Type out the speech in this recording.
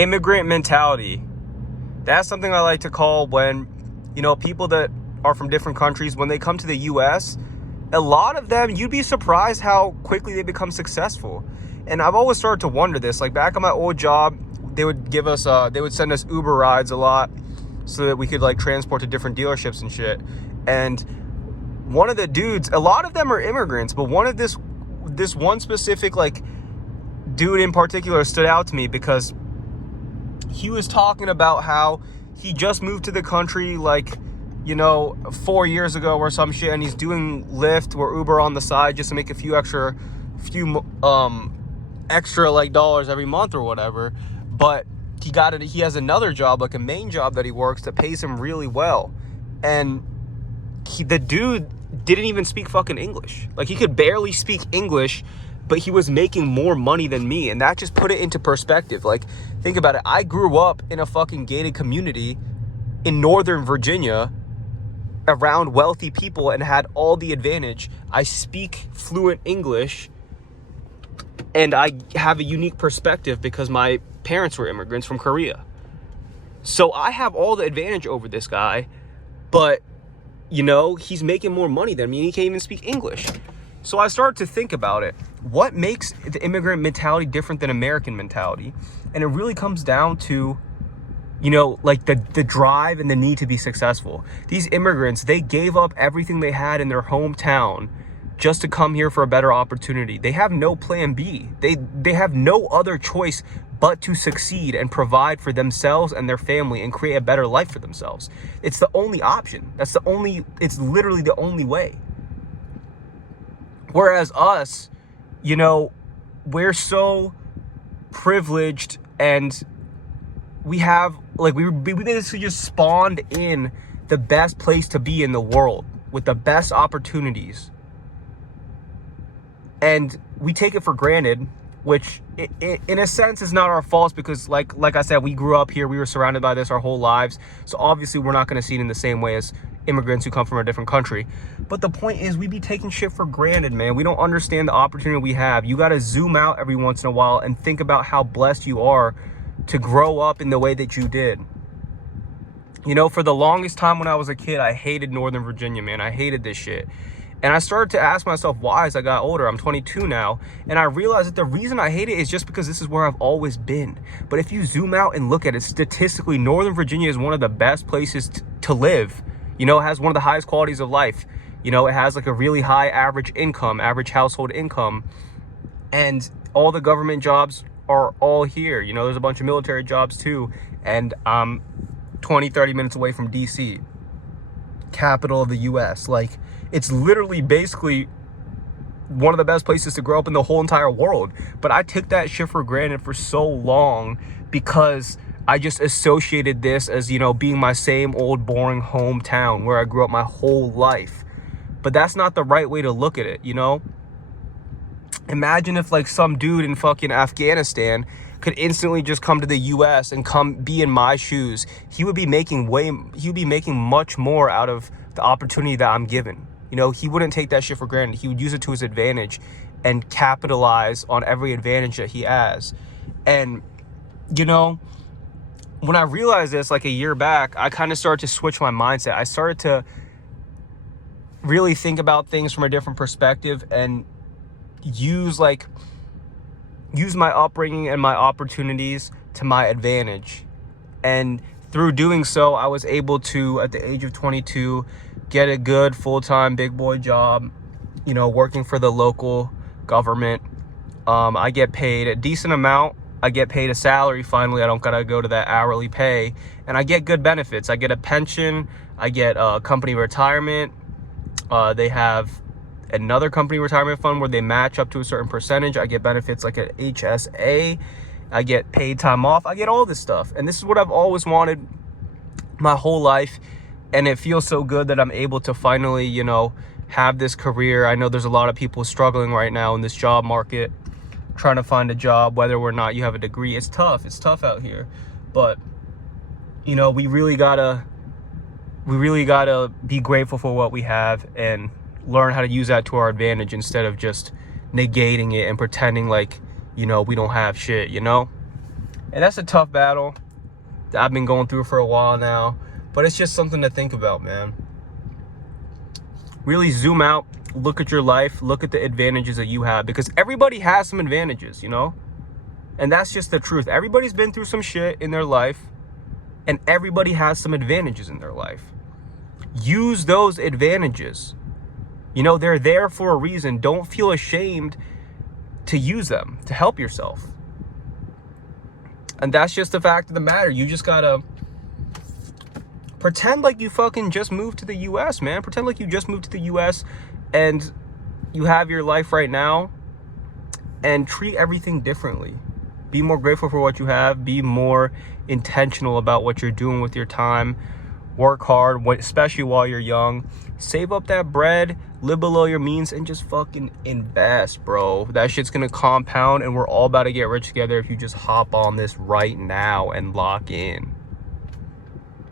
Immigrant mentality. That's something I like to call when, people that are from different countries, when they come to the US, a lot of them, you'd be surprised how quickly they become successful. And I've always started to wonder this. Like back at my old job, they would send us Uber rides a lot so that we could like transport to different dealerships and shit. And one of the dudes, a lot of them are immigrants, but this one specific like dude in particular stood out to me because he was talking about how he just moved to the country like 4 years ago or some shit, and he's doing Lyft or Uber on the side just to make a few extra like dollars every month or whatever. But he has another job, like a main job that he works, that pays him really well. And the dude didn't even speak fucking English. Like he could barely speak English, but he was making more money than me. And that just put it into perspective. Like, think about it. I grew up in a fucking gated community in Northern Virginia around wealthy people and had all the advantage. I speak fluent English and I have a unique perspective because my parents were immigrants from Korea. So I have all the advantage over this guy, but he's making more money than me and he can't even speak English. So I started to think about it. What makes the immigrant mentality different than American mentality? And it really comes down to, like the drive and the need to be successful. These immigrants, they gave up everything they had in their hometown just to come here for a better opportunity. They have no plan B. They have no other choice but to succeed and provide for themselves and their family and create a better life for themselves. It's the only option. It's literally the only way. Whereas us, we're so privileged and we have, like, we basically just spawned in the best place to be in the world with the best opportunities. And we take it for granted, which in a sense is not our fault because like I said, we grew up here, we were surrounded by this our whole lives. So obviously we're not going to see it in the same way as immigrants who come from a different country. But the point is, we be taking shit for granted, man. We don't understand the opportunity we have. You got to zoom out every once in a while and think about how blessed you are to grow up in the way that you did. For the longest time when I was a kid, I hated Northern Virginia, man. I hated this shit. And I started to ask myself why as I got older. I'm 22 now. And I realized that the reason I hate it is just because this is where I've always been. But if you zoom out and look at it, statistically, Northern Virginia is one of the best places to live. It has one of the highest qualities of life. It has like a really high average household income. And all the government jobs are all here. There's a bunch of military jobs too. And I'm 20-30 minutes away from DC, capital of the US. Like, it's literally basically one of the best places to grow up in the whole entire world. But I took that shit for granted for so long because I just associated this as, being my same old boring hometown where I grew up my whole life. But that's not the right way to look at it, Imagine if like some dude in fucking Afghanistan could instantly just come to the US and come be in my shoes. He would be making much more out of the opportunity that I'm given. He wouldn't take that shit for granted. He would use it to his advantage and capitalize on every advantage that he has. And, when I realized this like a year back, I kind of started to switch my mindset. I started to really think about things from a different perspective and use my upbringing and my opportunities to my advantage. And through doing so, I was able to, at the age of 22, get a good full-time big boy job, working for the local government. I get paid a decent amount. I get paid a salary finally. I don't gotta go to that hourly pay. And I get good benefits. I get a pension. I get a company retirement. They have another company retirement fund where they match up to a certain percentage. I get benefits like an HSA. I get paid time off. I get all this stuff. And this is what I've always wanted my whole life. And it feels so good that I'm able to finally, have this career. I know there's a lot of people struggling right now in this job market, trying to find a job, whether or not you have a degree. It's tough out here. But, we really gotta be grateful for what we have and learn how to use that to our advantage instead of just negating it and pretending like, we don't have shit, And that's a tough battle that I've been going through for a while now. But it's just something to think about, man. Really zoom out, look at your life, look at the advantages that you have. Because everybody has some advantages, you know? And that's just the truth. Everybody's been through some shit in their life. And everybody has some advantages in their life. Use those advantages. You know, they're there for a reason. Don't feel ashamed to use them, to help yourself. And that's just the fact of the matter. You just gotta pretend like you fucking just moved to the US, man. Pretend like you just moved to the US and you have your life right now, and treat everything differently. Be more grateful for what you have. Be more intentional about what you're doing with your time. Work hard, especially while you're young. Save up that bread, live below your means, and just fucking invest, bro. That shit's gonna compound, and we're all about to get rich together if you just hop on this right now and lock in.